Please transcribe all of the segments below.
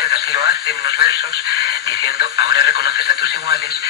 Nietzsche así lo hace en unos versos, diciendo, ahora reconoces a tus iguales.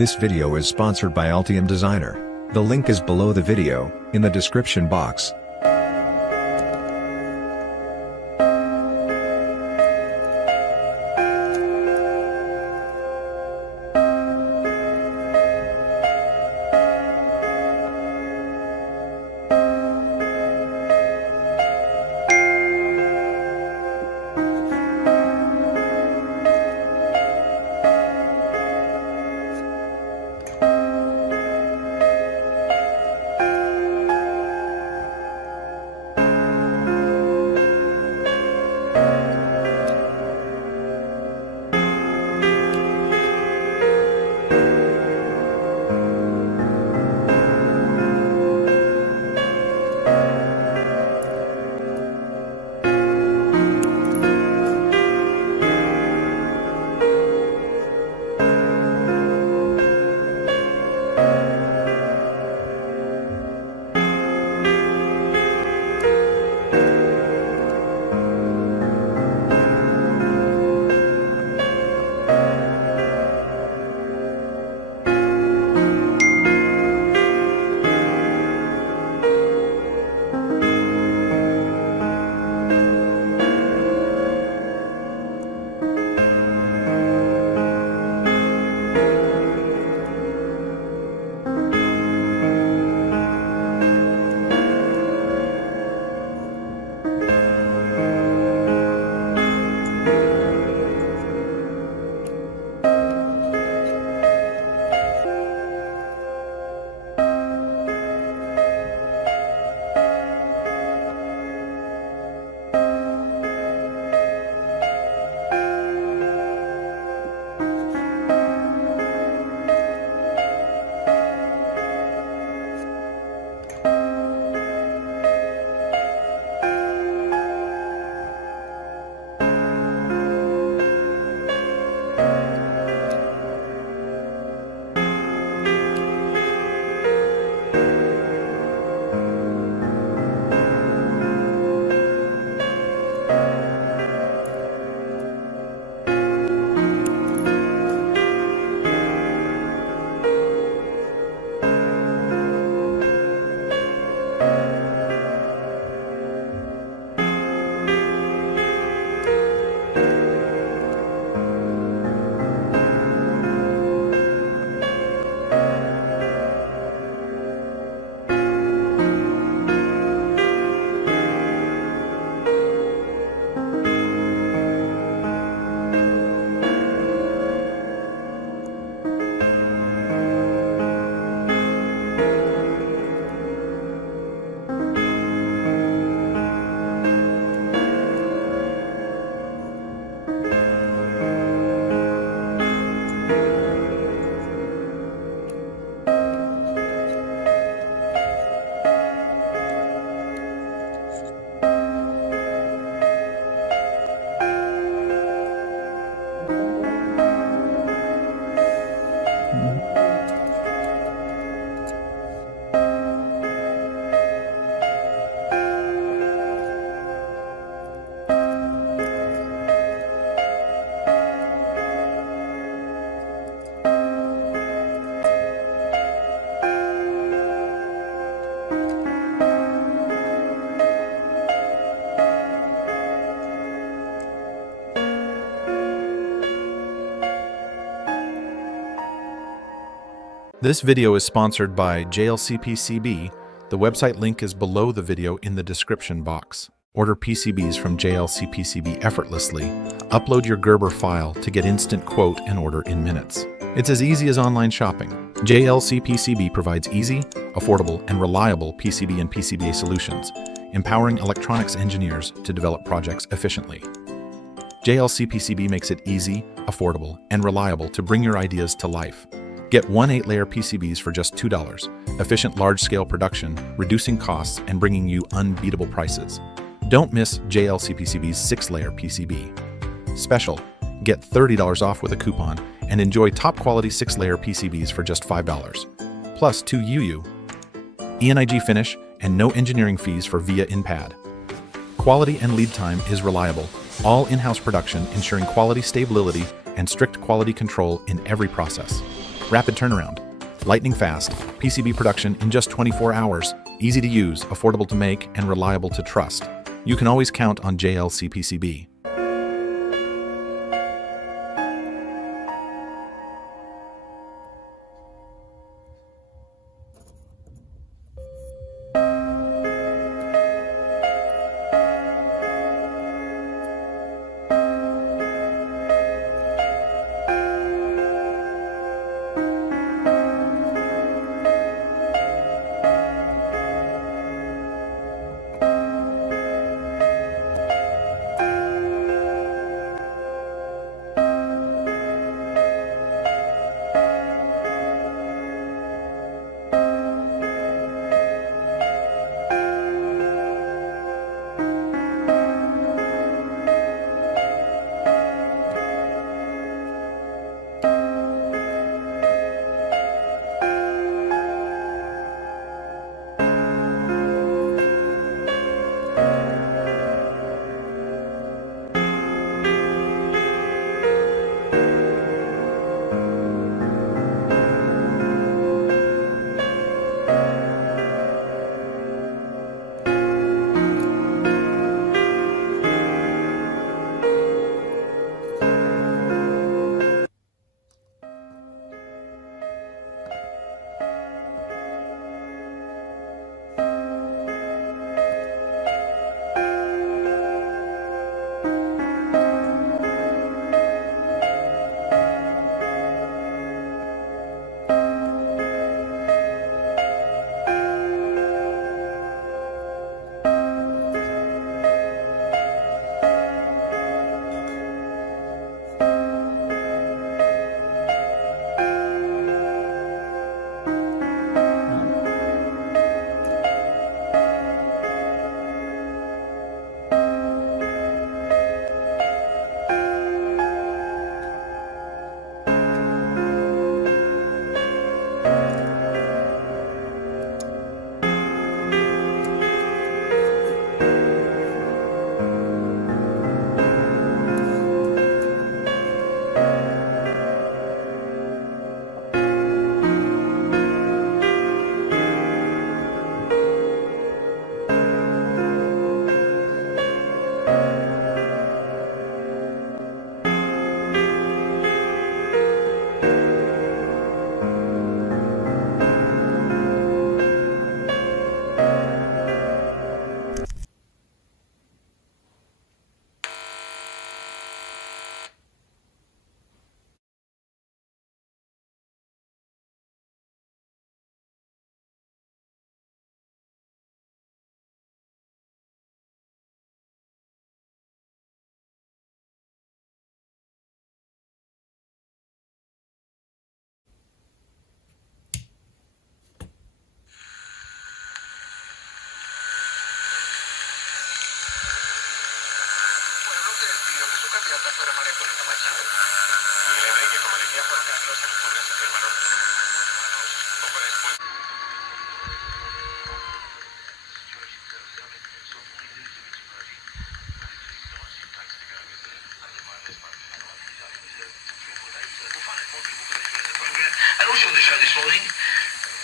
This video is sponsored by altiumdesigner. The link is below the video, in the description box. This video is sponsored by JLCPCB. The website link is below the video in the description box. Order PCBs from JLCPCB effortlessly. Upload your Gerber file to get instant quote and order in minutes. It's as easy as online shopping. JLCPCB provides easy, affordable, and reliable PCB and PCBA solutions, empowering electronics engineers to develop projects efficiently. JLCPCB makes it easy, affordable, and reliable to bring your ideas to life. Get 1 8-layer PCBs for just $2. Efficient large-scale production, reducing costs and bringing you unbeatable prices. Don't miss JLCPCB's 6-layer PCB. Special, get $30 off with a coupon and enjoy top-quality 6-layer PCBs for just $5. Plus 2 UU, ENIG finish, and no engineering fees for VIA in-pad. Quality and lead time is reliable. All in-house production ensuring quality stability and strict quality control in every process. Rapid turnaround. Lightning fast. PCB production in just 24 hours. Easy to use, affordable to make, and reliable to trust. You can always count on JLCPCB. And also on the show this morning,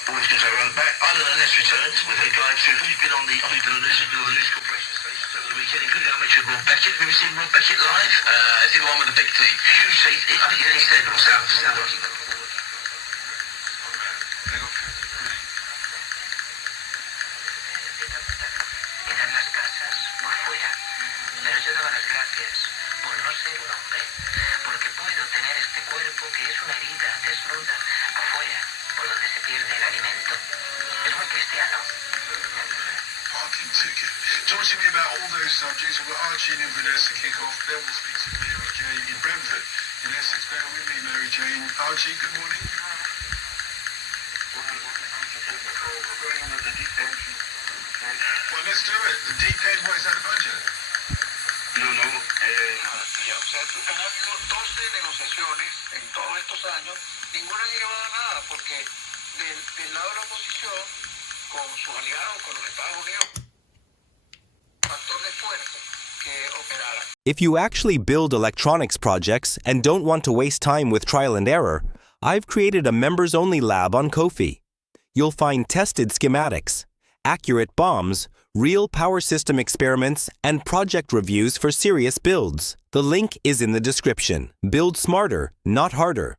always good to have around the back, Island and Ness returns with head guide to who's been on the news corporation stations over the weekend, including our Richard Rob Beckett. Have you seen Rob Beckett live? Is he the one with the big teeth? Huge teeth. I think he's in East End or South working. about all those subjects. We've got Archie and Inverness to kick off. Then we'll speak to Mary Jane in Brentford, in Essex. Bear with me, Mary Jane. Archie, good morning. Well, let's do it. The deep end, what is that, the budget? No, no. Ya, o sea, han habido 12 negociaciones en todos estos años. Ninguna ha llegado a nada porque del lado de la oposición, con sus aliados, con los Estados Unidos, factor de esfuerzo que operara. If you actually build electronics projects and don't want to waste time with trial and error, I've created a members-only lab on Ko-fi. You'll find tested schematics, accurate BOMs, real power system experiments, and project reviews for serious builds. The link is in the description. Build smarter, not harder.